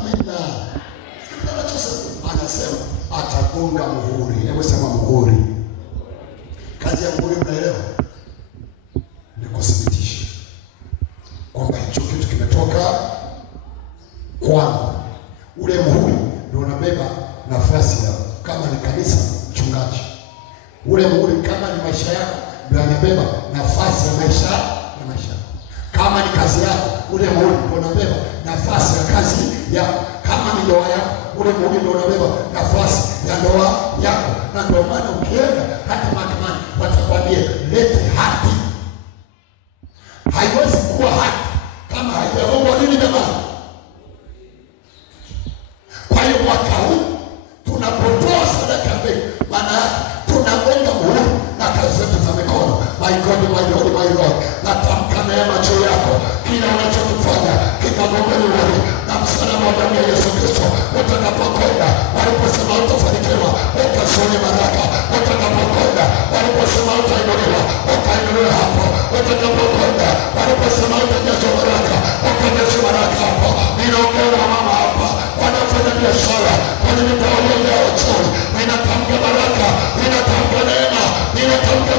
Amina. Anasema atagonga muhuri. Hebu sema muhuri. Kazi ya muhuri unaelewa? Ni kuthibitisha kwamba hicho kitu kimetoka kwangu. Ule muhuri ndio unabeba nafasi ya kama ni kanisa, mchungaji. Ule muhuri kama ni maisha yako ndio anabeba nafasi ya maisha yako. Kama ni kazi yako, ule muhuri ndio unabeba nafasi ya kazi yako. Kama ni ndoa yako, ule muhuri ndio unabeba nafasi ya ndoa yako. Na ndio maana ukienda hata mahakamani watakwambia lete hati. Haiwezi kuwa hati kama haijaombwa nini jamani? Kwa hiyo mwaka huu tunapotoa sadaka mbele, maana yake tunagonga muhuri na kazi zetu za mikono. My God, my Lord, my Lord, natamka neema juu yako. Kila unachokifanya kikagonga muhuri na msalaba wa damu ya Yesu Kristo. Utakapokwenda waliposema utafanikiwa, ukasione baraka. Utakapokwenda waliposema utainuliwa, ukainuliwa hapo. Utakapokwenda waliposema utajazwa baraka, ukajazwa baraka hapo. Ninaongea na mama hapa wanafanya biashara kwenye mitandao ya uchumi. Ninatamka baraka, ninatamka neema, ninatamka